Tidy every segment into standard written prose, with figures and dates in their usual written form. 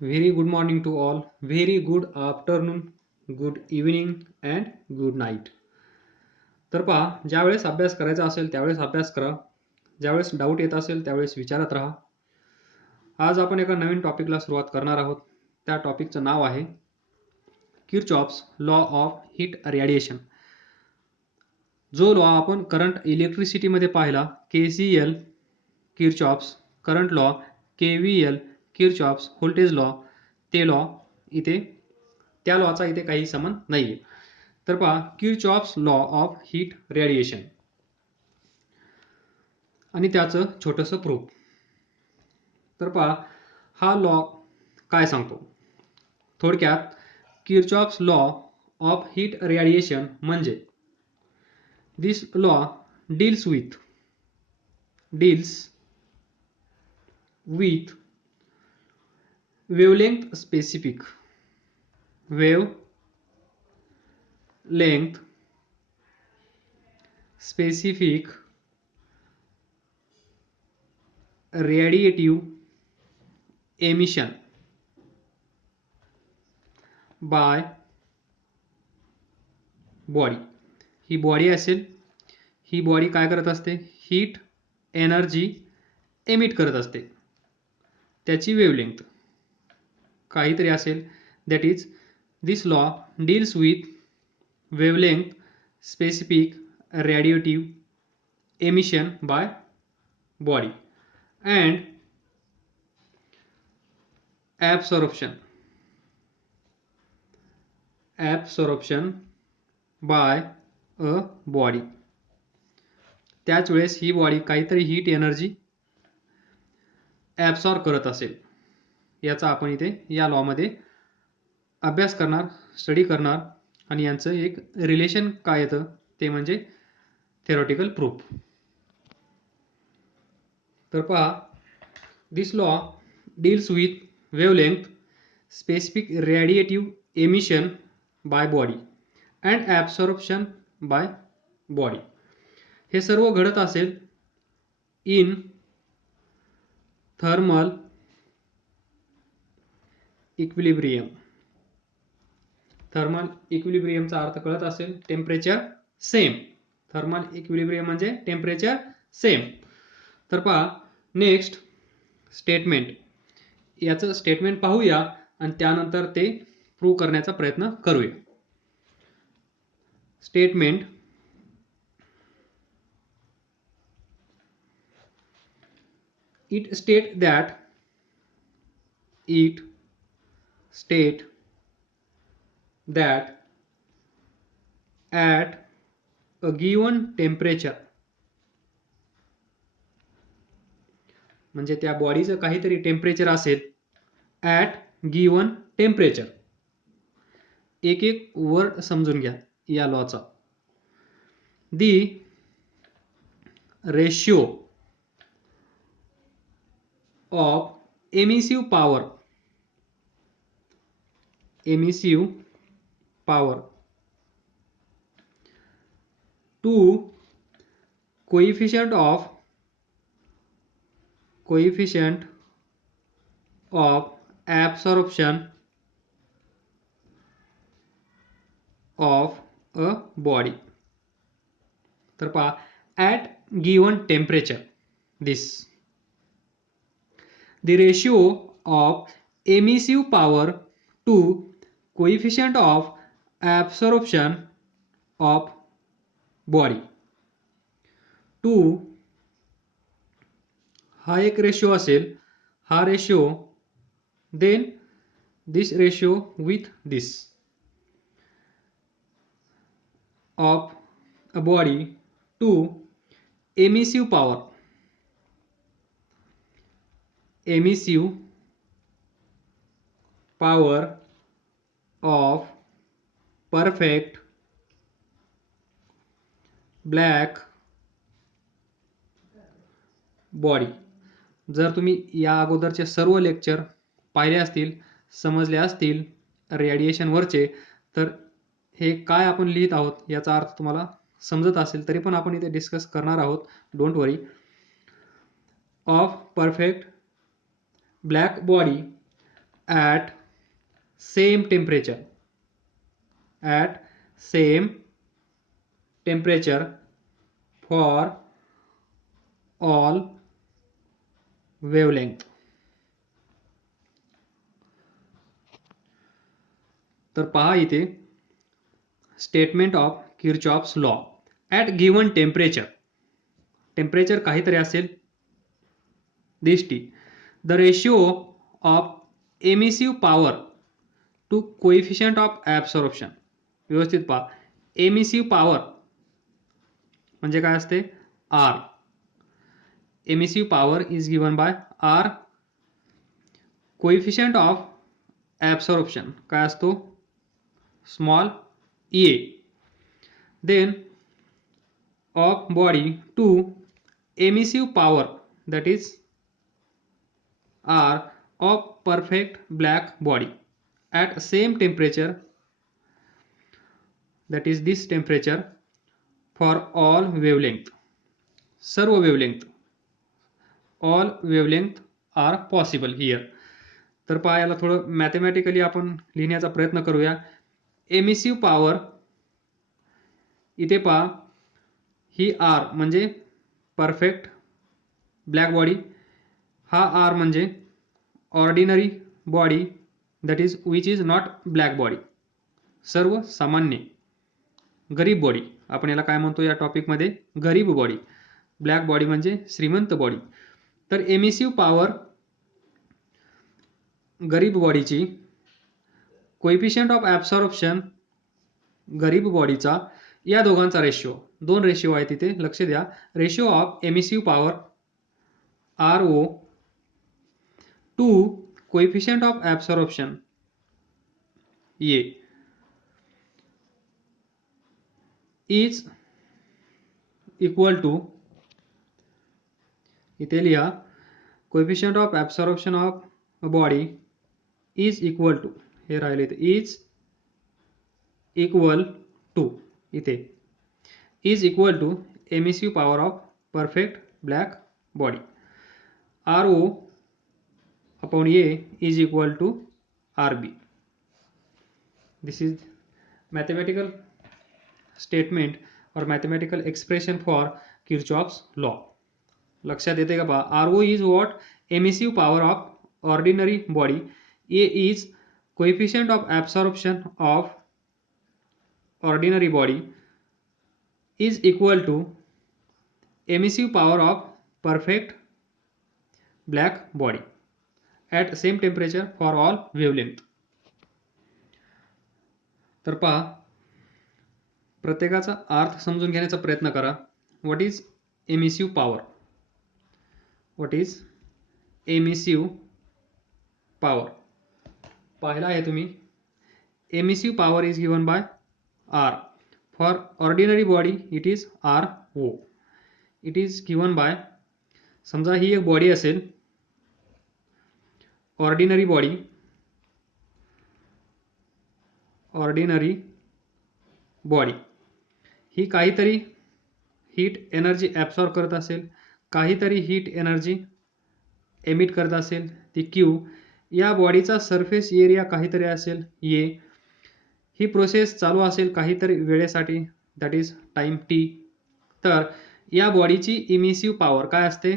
Very good morning to all. Very good afternoon, good evening and good night. तर पहा, ज्यावेळेस अभ्यास करायचा असेल त्यावेळेस अभ्यास करा. ज्यावेळेस डाऊट येत असेल त्यावेळेस विचारत राहा. आज आपण एका नवीन टॉपिकला सुरुवात करणार आहोत. त्या टॉपिकचं नाव आहे Kirchhoff's law of heat radiation. जो लॉ आपण करंट इलेक्ट्रिसिटीमध्ये पाहिला, KCL Kirchhoff's current law, KVL Kirchhoff's voltage law, ते लॉ इथे त्या लॉचा इथे काही संबंध नाहीये. तर पहा, Kirchhoff's law of heat radiation आणि त्याचं छोटंसं प्रूफ. तर पहा, हा लॉ काय सांगतो. थोडक्यात Kirchhoff's law of heat radiation म्हणजे this law deals with wavelength specific radiative emission by body. ही बॉडी असेल, ही बॉडी काय करत असते, हीट एनर्जी एमिट करत असते. त्याची वेवलेंथ काहीतरी असेल. That is this law deals with wavelength specific radiative emission by body and absorption by a body. त्याच वेळेस ही बॉडी काहीतरी हीट एनर्जी ॲब्सॉर्ब करत असेल. याचा आपण इथे या लॉमध्ये अभ्यास करणार, स्टडी करणार आणि यांचं एक रिलेशन काय येतं ते म्हणजे थेरॉटिकल प्रूफ. तर पहा, this law deals with wavelength specific radiative emission by body and absorption by body. हे सर्व घडत असेल इन थर्मल इक्विलिब्रियम. थर्मल इक्विलिब्रियमचा अर्थ कळत असेल, टेम्परेचर सेम. थर्मल इक्विलिब्रियम म्हणजे टेम्परेचर सेम. तर पहा, नेक्स्ट स्टेटमेंट, याचं स्टेटमेंट पाहूया आणि त्यानंतर ते प्रूव्ह करण्याचा प्रयत्न करूया. Statement, it state that at a given temperature, म्हणजे त्या बॉडीचं काहीतरी टेम्परेचर असेल. ॲट गिवन टेम्परेचर, एक एक वर्ड समजून घ्या या लॉचा. The ratio of emissive power to coefficient of absorption of a body. तर पहा, at given temperature, this the ratio of emissive power to coefficient of absorption of body. 2 हा एक रेशिओ असेल. हा ratio, then this ratio with this of a body to emissive power of perfect black body. जर तुम्ही या अगोदरचे सर्व lecture पाहिले असतील, समजले असतील रेडिएशनवरचे, तर हे काय आपण लिहित आहोत याचा अर्थ तुम्हाला समजत असेल. तरी पण आपण इथे डिस्कस करणार आहोत, don't worry. Of perfect black body at same temperature, at same temperature for all wavelength. तर पहा इथे statement of Kirchhoff's law. At given temperature काहीतरी असेल this T, the ratio of emissive power to coefficient of absorption. व्यवस्थित पहा, emissive power म्हणजे काय असते, R. Emissive power is given by R. Coefficient of absorption काय असतो, small A. Then of body to emissive power, that is R, of perfect black body at same temperature, that is this temperature, for all wavelength. सर्व wavelength, all wavelength are possible here. तर पहा, याला थोडं mathematically आपण लिहिण्याचा प्रयत्न करूया. Emissive power इथे पहा, ही आर म्हणजे परफेक्ट ब्लॅक बॉडी, हा आर म्हणजे ordinary body, that is which is not black body, सर्व सामान्य गरीब बॉडी. आपण याला काय म्हणतो या टॉपिकमध्ये, गरीब बॉडी. ब्लॅक बॉडी म्हणजे श्रीमंत बॉडी. तर एमिसिव्ह पॉवर गरीब बॉडीची, कोइफिशियंट ऑफ ॲब्सॉर्प्शन गरीब बॉडीचा, या दोघांचा रेशिओ, दोन रेशिओ आहे तिथे, लक्ष द्या. Ratio of emissive power R O to coefficient of absorption A is equal to, इथे लिहा, coefficient of absorption of a body is equal to, हे राहिले इथे, इज इक्वल टू, इथे is equal to emissive power of perfect black body, R O upon A is equal to R B. This is mathematical statement or mathematical expression for Kirchhoff's law. लक्षात येते का पहा, R O is what, emissive power of ordinary body, A is coefficient of absorption of ordinary body, is equal to emissive power of perfect black body at same temperature for all wavelength. तर पहा, प्रत्येकाचा अर्थ समजून घेण्याचा प्रयत्न करा. What is emissive power, what is emissive power. पाहिला आहे तुम्ही, emissive power is given bye R. For ordinary body it is RO. It is given by, समजा ही एक बॉडी असेल, ऑर्डिनरी बॉडी, ऑर्डिनरी बॉडी, ही काहीतरी हीट एनर्जी ॲब्सॉर्ब करत असेल, काहीतरी हीट एनर्जी एमिट करत असेल, ती क्यू. या बॉडीचा सरफेस एरिया काहीतरी असेल ए. ही प्रोसेस चालू असेल काहीतरी वेळेसाठी, दॅट इज टाइम टी. तर या बॉडीची इमिसिव्ह पॉवर काय असते,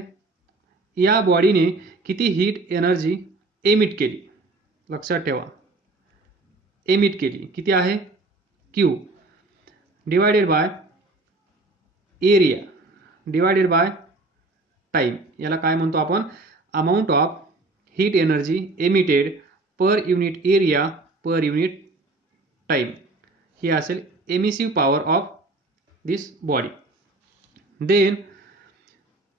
या बॉडीने किती हीट एनर्जी एमिट केली, लक्षात ठेवा, एमिट केली, किती आहे, Q, divided by area divided by time. याला काय म्हणतो आपण, amount of heat energy emitted per unit area per unit time. ही असेल emissive power of this body. Then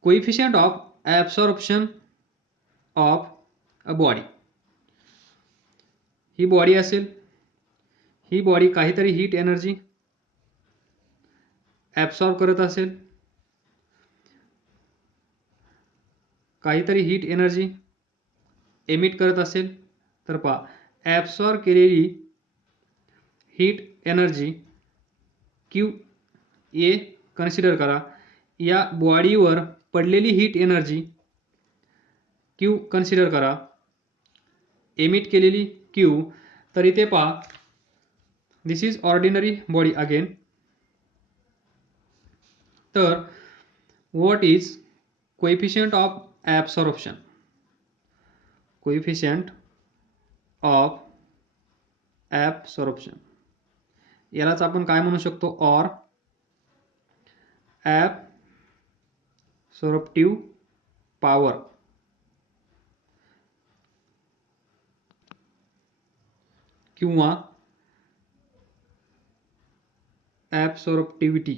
coefficient of absorption of a body, ही बॉडी असेल, ही body काहीतरी हीट एनर्जी ॲब्सॉर्ब करत असेल, काहीतरी हीट एनर्जी एमिट करत असेल. तर पहा, ॲब्सॉर्ब केलेली heat energy Q A consider करा, या बॉडीवर पडलेली हीट एनर्जी क्यू कन्सिडर करा. एमिट केलेली क्यू. तर इथे पहा, this is ordinary body again. तर what is coefficient of absorption? Coefficient of absorption यालाच आपण काय म्हणू शकतो? ऑर ॲब्सॉर्प्टिव्ह पॉवर किंवा absorptivity.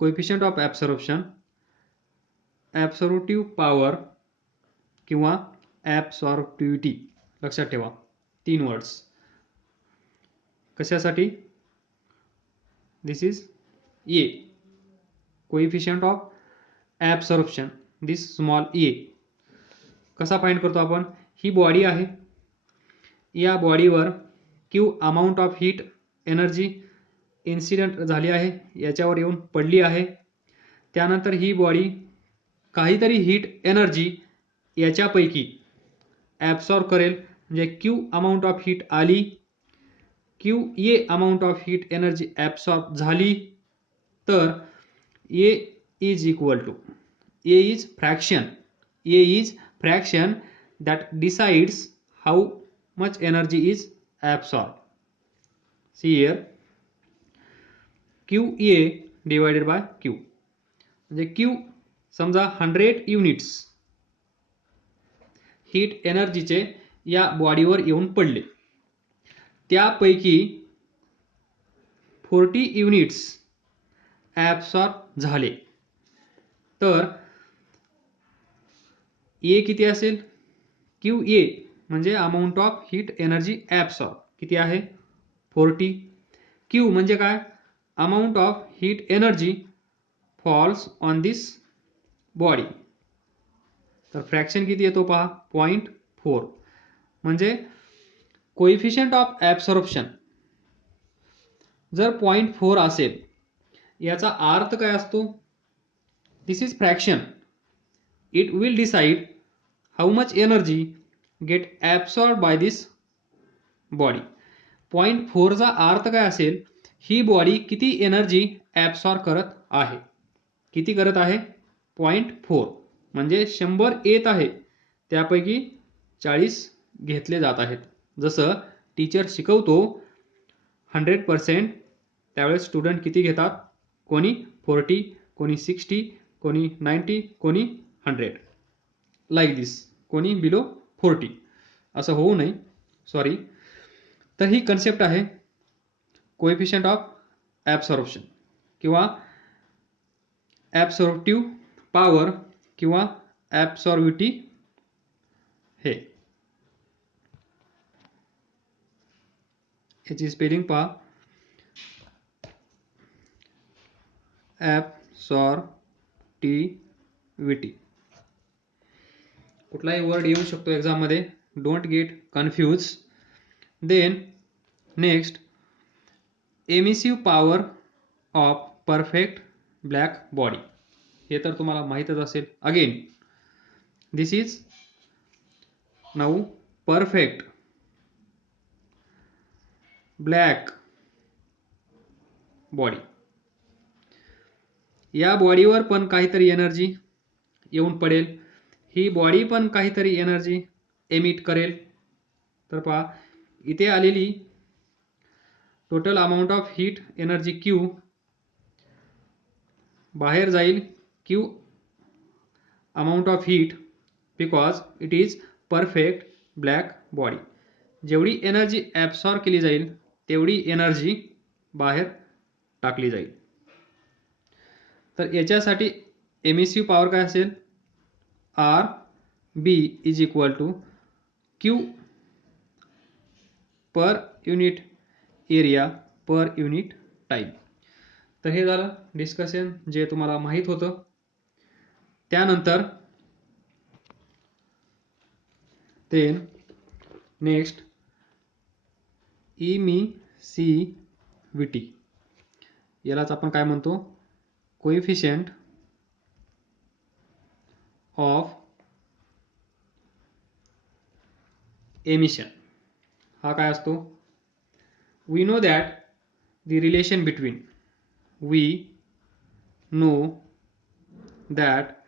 Coefficient of absorption, absorptive power किंवा ॲब्सॉर्प्टिव्हिटी. लक्षात ठेवा 3 वर्ड्स. कशासाठी? This is a coefficient of absorption, this small A. कसा फाइंड करतो आपण? ही बॉडी आहे, या बॉडीवर Q amount of heat energy incident झाली आहे, याच्यावर येऊन पडली आहे. त्यानंतर ही बॉडी काहीतरी हीट एनर्जी याच्यापैकी ॲब्सॉर्ब करेल, म्हणजे क्यू अमाऊंट ऑफ हीट आली, Q A amount of heat energy absorb झाली. तर A is equal to, A is fraction that decides how much energy is absorbed. See here, QA divided by Q. म्हणजे Q समजा 100 units heat एनर्जीचे या बॉडीवर येऊन पडले, त्यापैकी 40 units absorb झाले. तर ए किती असेल? क्यू ए म्हणजे amount of heat energy absorb किती आहे? 40. क्यू म्हणजे काय? Amount of heat energy falls on this body. तर फ्रॅक्शन किती येतो पहा, 0.4. म्हणजे कोएफिशियंट ऑफ ॲब्सॉर्प्शन जर 0.4 असेल, याचा अर्थ काय असतो? This is fraction. It will decide how much energy get absorb by this body. 0.4 चा अर्थ काय असेल? ही बॉडी किती एनर्जी ॲब्सॉर्ब करत आहे? किती करत आहे? 0.4. म्हणजे 100 येत आहे, त्यापैकी 40 घेतले जात आहेत. जसं टीचर शिकवतो 100%, त्यावेळेस स्टुडंट किती घेतात? कोणी 40, कोणी 60, कोणी 90, कोणी 100. लाईक दिस, कोणी बिलो 40. असं होऊ नये, सॉरी. तर ही कन्सेप्ट आहे कोएफिशियंट ऑफ ॲब्सॉर्प्शन किंवा ॲब्सॉर्प्टिव्ह पॉवर किंवा ॲब्सॉर्बिटी. हे याची स्पेलिंग पहा, ॲब्सॉर्बिटिव्हिटी. कुठलाही वर्ड येऊ शकतो एक्झाममध्ये, don't get confuse. Then next, emissive power of perfect black body. हे तर तुम्हाला माहीतच असेल. Again this is now perfect black body. या बॉडीवर पण काहीतरी एनर्जी येऊन पडेल, ही बॉडी पण काहीतरी एनर्जी एमिट करेल. तर पहा, इथे आलेली total amount of heat energy Q बाहेर जाईल, Q amount of heat, because it is perfect black body. जेवढी एनर्जी ॲब्सॉर्ब केली जाईल तेवढी एनर्जी बाहेर टाकली जाईल. तर याच्यासाठी एमिसिव्ह पॉवर काय असेल? R B is equal to Q per unit area per unit time. तर हे झालं डिस्कशन जे तुम्हाला माहीत होतं. त्यानंतर नेक्स्ट इमिसिव्हिटी, यालाच आपण काय म्हणतो? कोएफिशियंट ऑफ एमिशन हा काय असतो? We know that the relation between we know that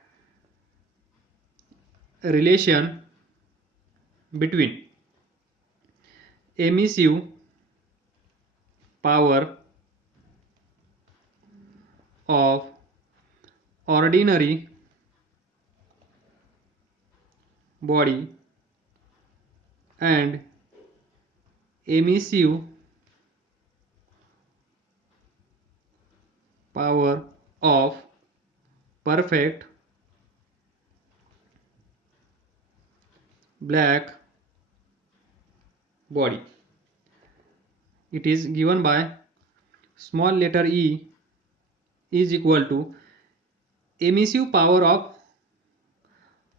relation between emissive power of ordinary body and emissive power of perfect black body. It is given by small letter e is equal to emissive power of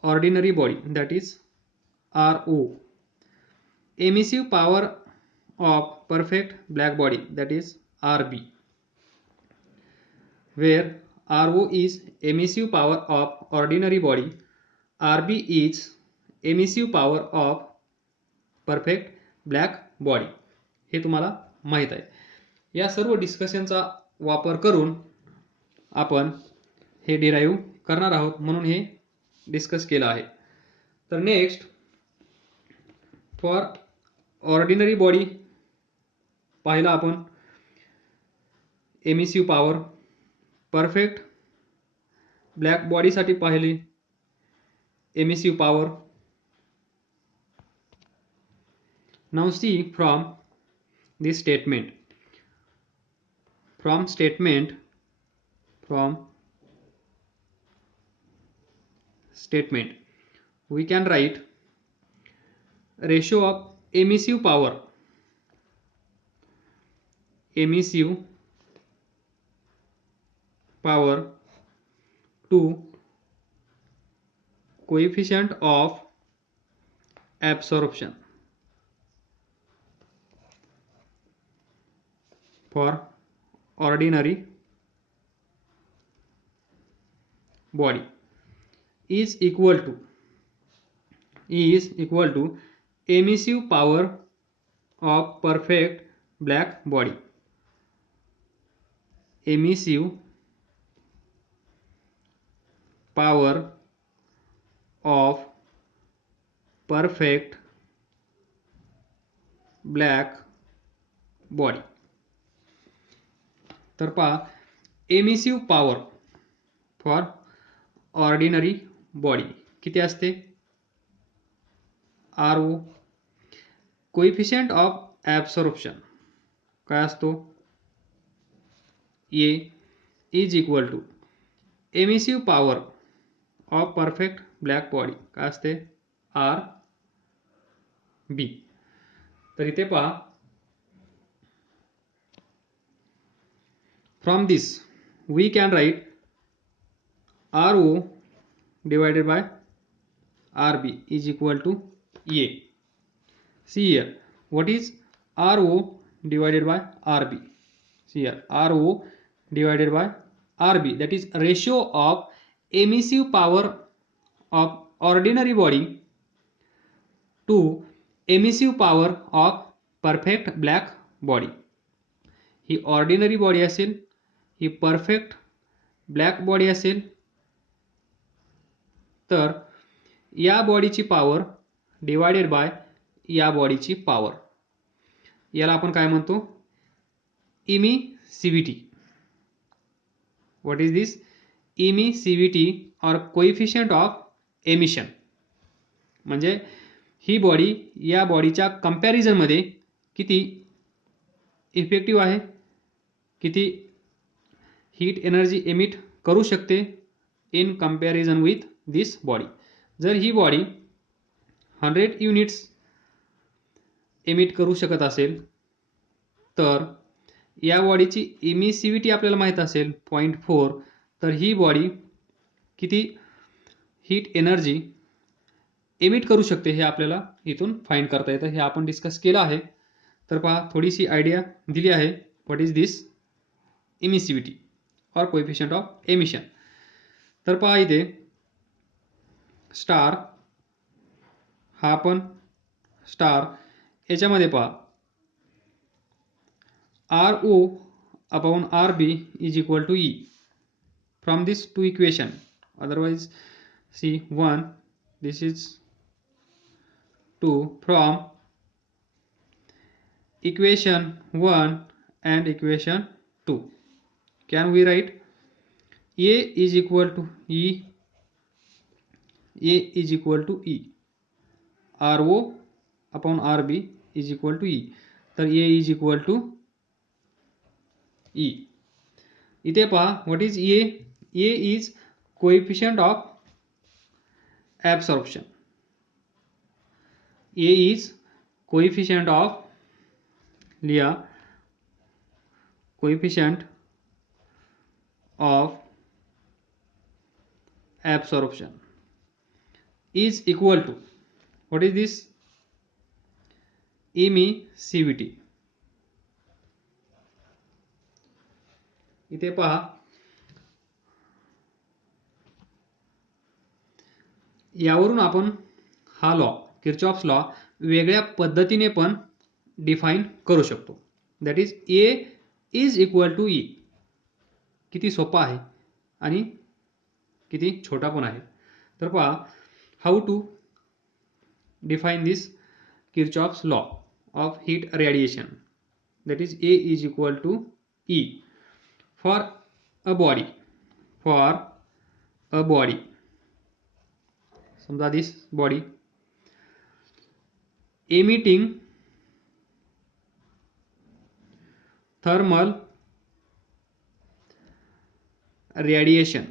ordinary body, that is RO, emissive power of perfect black body, that is RB, where RO is emissive power of ordinary body, RB is emissive power of perfect black body. हे तुम्हाला माहीत आहे. या सर्व डिस्कशनचा वापर करून आपण हे डिराईव्ह करणार आहोत, म्हणून हे डिस्कस केलं आहे. तर नेक्स्ट, फॉर ऑर्डिनरी बॉडी पाहिला आपण एमिसिव्ह पॉवर, परफेक्ट ब्लॅक बॉडीसाठी पाहिली emissive power. Now see from this statement. From statement we can write ratio of emissive power to coefficient of absorption for ordinary body is equal to emissive power of perfect black body. Emissive power of perfect black body. तर पहा, emissive power for ordinary body किती असते? RO. Coefficient of absorption काय असतो? A is equal to emissive power of perfect black body काय असते? RB. तर इथे पहा, from this we can write RO divided by RB is equal to A. See here, what is RO divided by RB? See here, RO divided by RB, that is ratio of emissive power of ordinary body to emissive power of perfect black body. He ordinary body असेल, ही perfect black body असेल, तर या बॉडीची power divided by या बॉडीची power, याला आपण काय म्हणतो? Emissivity. What is this? Emissivity or coefficient of emission. म्हणजे ही बॉडी या बॉडीच्या कंपॅरिझनमध्ये किती इफेक्टिव्ह आहे, किती हीट एनर्जी एमिट करू शकते in comparison with this body. जर ही बॉडी 100 युनिट्स एमिट करू शकत असेल, तर या बॉडीची इमिसिव्हिटी आपल्याला माहीत असेल 0.4, तर ही बॉडी किती हीट एनर्जी एमिट करू शकते हे आपल्याला इथून फाइंड करता येतं. हे आपण डिस्कस केलं आहे. तर पहा, थोडीशी आयडिया दिली आहे. What is this? इमिसिव्हिटी और कोएफिशिएंट ऑफ एमिशन. तर पहा, इथे स्टार हा आपण स्टार याच्यामध्ये पहा RO upon RB is equal to E from these two equation. Otherwise, see 1, this is 2 from equation 1 and equation 2. Can we write A is equal to E, A is equal to E, RO upon RB is equal to E. तर A is equal to E. इथे पहा what is A? A is coefficient of absorption. A is coefficient of लिया coefficient of absorption is equal to what is this? emissivity. इथे पहा यावरून आपण हा law Kirchhoff's law वेगळ्या पद्धतीने पण डिफाइन करू शकतो. That is A is equal to E. किती सोपा आहे आणि किती छोटा पण आहे. तर पहा how to define this Kirchhoff's law of heat radiation. That is A is equal to E for a body. समजा this body emitting thermal radiation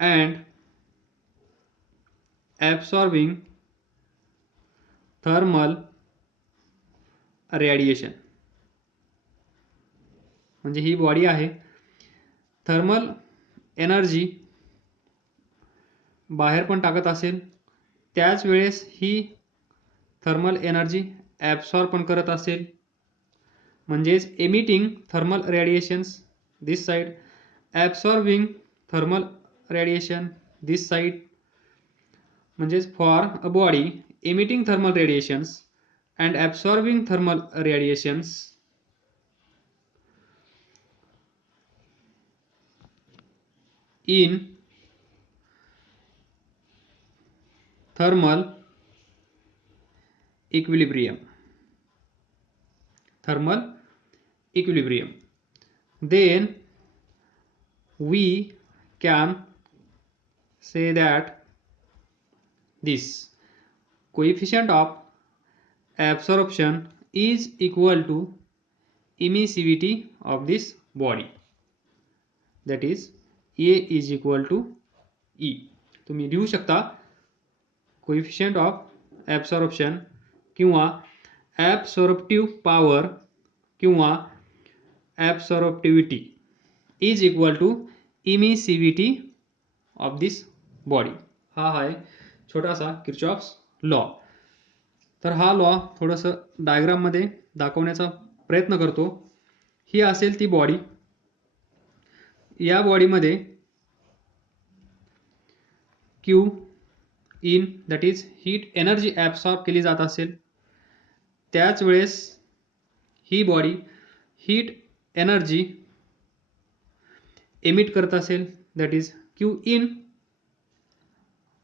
and absorbing thermal radiation. म्हणजे ही बॉडी आहे थर्मल एनर्जी बाहेर पण टाकत असेल त्याच वेळेस ही थर्मल एनर्जी ॲब्सॉर्ब पण करत असेल. म्हणजेच एमिटिंग थर्मल रेडिएशन्स दिस साइड, ॲब्सॉर्बिंग थर्मल रेडिएशन दिस साइड. म्हणजेच for a body emitting thermal radiations and absorbing thermal radiations in thermal equilibrium, then we can say that this coefficient of absorption is equal to emissivity of this body. That is A is equal to E. तुम्ही लिहू शकता coefficient of absorption किंवा absorptive power किंवा absorptivity is equal to emissivity of this body. हा आहे छोटासा Kirchhoff's law. तर हा लॉ थोडंसं डायग्राममध्ये दाखवण्याचा प्रयत्न करतो. ही असेल ती बॉडी. या बॉडीमध्ये Q in that is heat energy absorb केली जात असेल त्याच वेळेस ही बॉडी हीट एनर्जी एमिट करत असेल that is Q in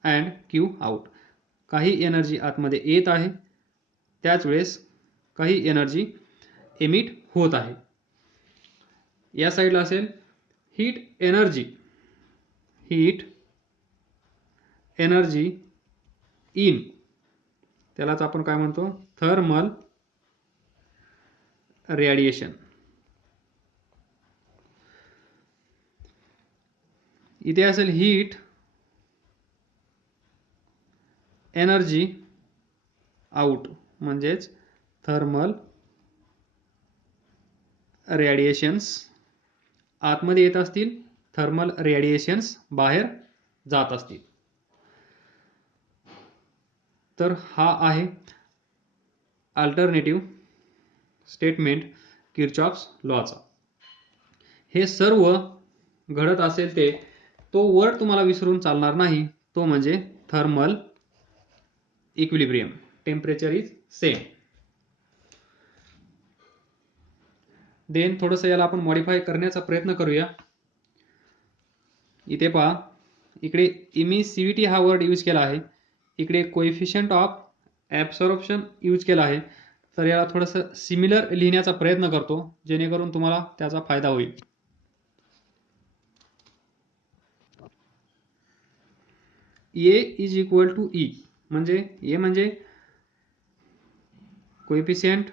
and Q out. काही एनर्जी आतमध्ये येत आहे त्याच वेळेस काही एनर्जी एमिट होत आहे. या साईडला असेल हीट एनर्जी इन, त्यालाच आपण काय म्हणतो थर्मल रेडिएशन. इथे असेल हीट एनर्जी आउट म्हणजेच थर्मल रेडिएशन्स आतमध्ये येत असतील, थर्मल रेडिएशन्स बाहेर जात असतील. तर हा आहे अल्टरनेटिव्ह स्टेटमेंट किर्चॉफ्स लॉचा. हे सर्व घडत असेल ते तो वर्ड तुम्हाला विसरून चालणार नाही. तो म्हणजे thermal equilibrium. Temperature is same. Then थोडंसं याला आपण मॉडिफाय करण्याचा प्रयत्न करूया. इथे पहा, इकडे इमिसिव्हिटी हा वर्ड यूज केला आहे, इकडे कोएफिशियंट ऑफ ॲब्सॉर्प्शन यूज केला आहे. तर याला थोडंसं सिमिलर लिहिण्याचा प्रयत्न करतो जेणेकरून तुम्हाला त्याचा फायदा होईल. A is equal to E म्हणजे ए म्हणजे coefficient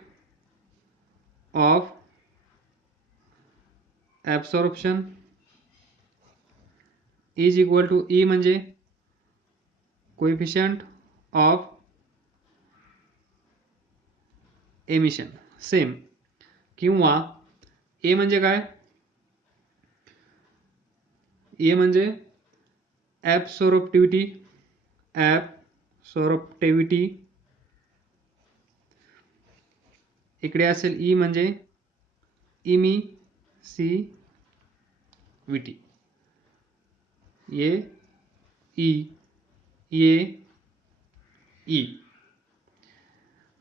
of absorption is equal to E म्हणजे कोएफिशियंट ऑफ एमिशन सेम. किंवा ए म्हणजे काय, ए म्हणजे ॲब्सॉर्प्टिव्हिटी. इकडे असेल ई म्हणजे इमिसिव्हिटी. ए ई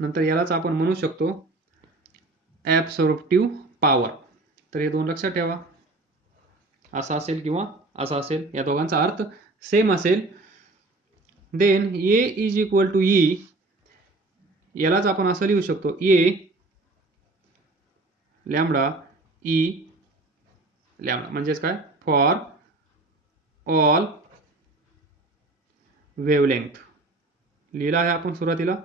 नंतर यालाच आपण म्हणू शकतो ॲब्सॉर्प्टिव्ह पॉवर. तर हे दोन लक्षात ठेवा, असा असेल किंवा असा असेल, या दोघांचा अर्थ सेम असेल. Then A is equal to E, यालाच आपण असं लिहू शकतो ए लॅम्बडा ई लॅम्बडा म्हणजेच काय, फॉर ऑल वेवलेंथ. लिहिला आहे आपण सुरुवातीला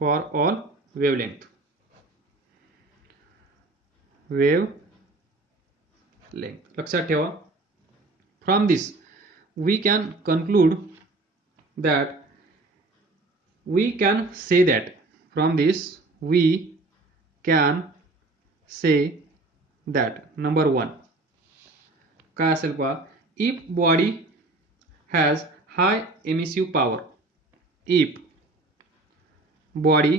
फॉर ऑल वेवलेंथ. लक्षात ठेवा. From this we can conclude that we can say that from this we can say that number 1 काय असेल पहा, if body has high emissive power, if body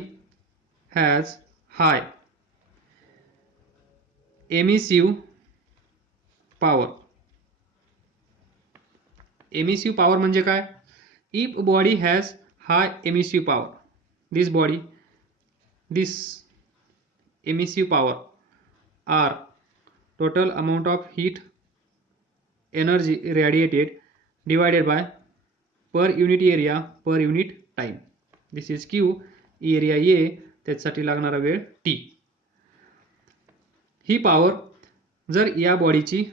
has high emissive power. Emissive power म्हणजे काय, if body has high emissive power, this emissive power R total amount of heat energy radiated divided by per unit area per unit time. This is Q. Area A, त्याच्यासाठी लागणारा वेळ T. ही power जर या बॉडीची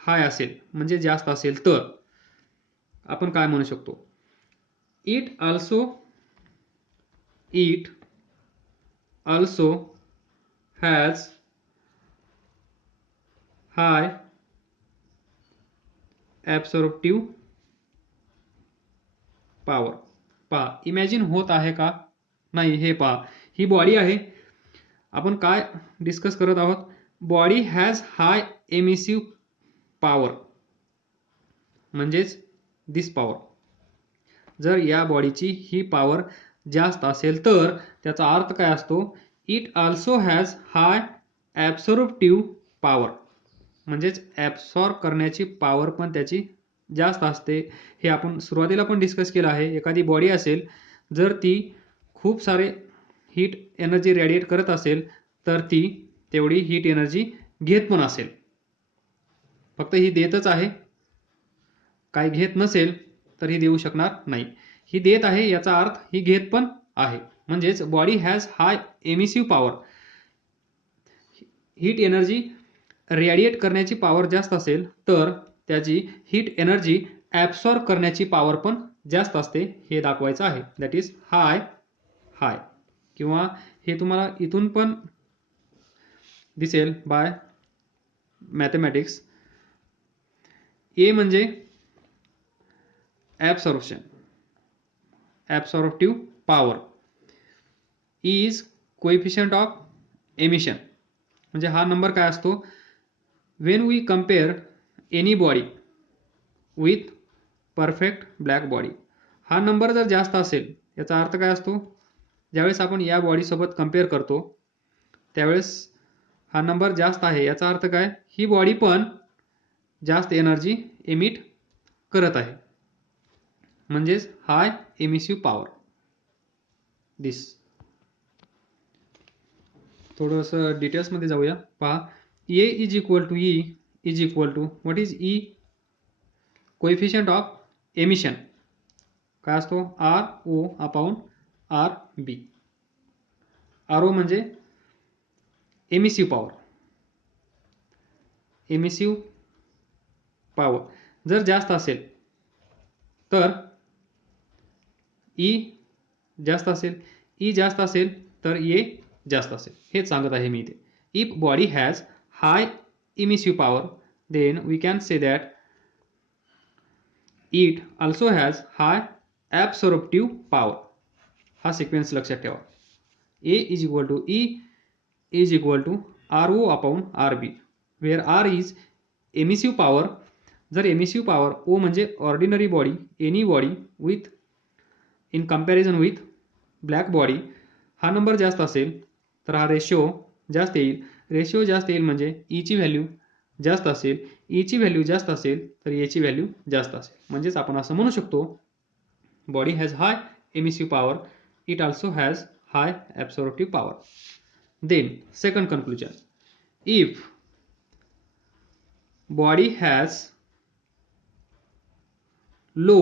हाय असेल म्हणजे जास्त असेल तर आपण काय म्हणू शकतो, it also has high absorptive power. पहा, इमॅजिन होत आहे का नाही हे पहा. ही बॉडी आहे, आपण काय डिस्कस करत आहोत, body has high emissive power म्हणजेच दिस पॉवर. जर या बॉडीची ही पॉवर जास्त असेल तर त्याचा अर्थ काय असतो, it also has high absorptive power म्हणजेच ॲब्सॉर्ब करण्याची पॉवर पण त्याची जास्त असते. हे आपण सुरुवातीला पण डिस्कस केलं आहे. एखादी बॉडी असेल, जर ती खूप सारे हीट एनर्जी रेडिएट करत असेल तर ती तेवढी हीट एनर्जी घेत पण असेल. फक्त ही देतच आहे, काय घेत नसेल तर ही देऊ शकणार नाही. ही देत आहे याचा अर्थ ही घेत पण आहे. म्हणजेच body has high emissive power, heat energy radiate करण्याची पॉवर जास्त असेल तर त्याची हीट एनर्जी ॲब्सॉर्ब करण्याची पॉवर पण जास्त असते, हे दाखवायचं आहे. That is hi. किंवा हे तुम्हाला इथून पण दिसेल बाय मॅथमॅटिक्स. ए म्हणजे absorptive power, is coefficient of emission म्हणजे हा नंबर काय असतो, when we compare any body with perfect black body. हा नंबर जर जास्त असेल याचा अर्थ काय असतो, ज्यावेळेस आपण या बॉडीसोबत कम्पेअर करतो त्यावेळेस हा नंबर जास्त आहे, याचा अर्थ काय, ही बॉडी पण जास्त एनर्जी एमिट करत आहे. म्हणजेच हाय एमिसिव्ह पॉवर. दिस थोडंसं डिटेल्समध्ये जाऊया. पहा, A is equal to E is equal to what is E? Coefficient of emission काय असतो? R O upon R B. R O म्हणजे एमिसिव्ह पॉवर. एमिसिव्ह पॉवर जर जास्त असेल तर ई जास्त असेल, ई जास्त असेल तर ए जास्त असेल. हेच सांगत आहे मी इथे. If body has high emissive power then we can say that it also has high absorptive power. हा सिक्वेन्स लक्षात ठेवा. A is equal to E is equal to R O upon R B, where R is emissive power. जर emissive power O म्हणजे ordinary body, any body with in comparison with black body, हा number जास्त असेल तर हा ratio जास्त येईल. Ratio जास्त येईल म्हणजे ईची व्हॅल्यू जास्त असेल. ईची व्हॅल्यू जास्त असेल तर एची व्हॅल्यू जास्त असेल. म्हणजेच आपण असं म्हणू शकतो, body has high emissive power, it also has high absorptive power. Then second conclusion, if body has low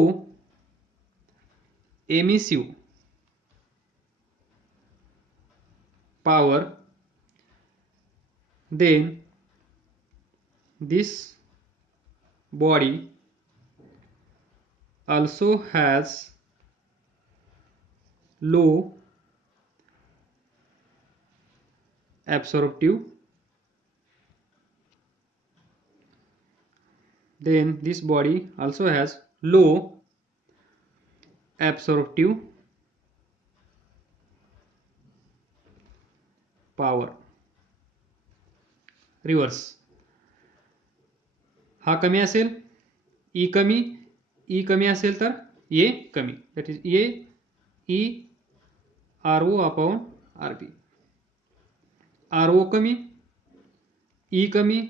emissive power then this body also has low absorptive then this body also has low absorptive power. Reverse, हा कमी असेल, E कमी, E कमी असेल तर A कमी. That is A E R O upon R B. R O कमी, E कमी,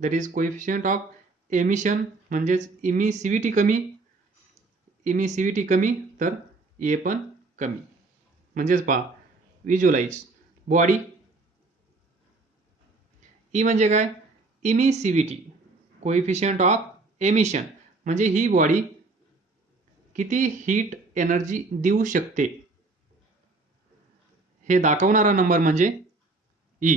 that is coefficient of emission म्हणजेच इमिसिव्हिटी कमी. इमिसिव्हिटी कमी तर ए पण कमी. म्हणजेच पहा, व्हिज्युअलाइज बॉडी. ई म्हणजे काय? इमिसिव्हिटी, कोएफिशियंट ऑफ एमिशन म्हणजे ही बॉडी किती हीट एनर्जी देऊ शकते हे दाखवणारा नंबर म्हणजे ई.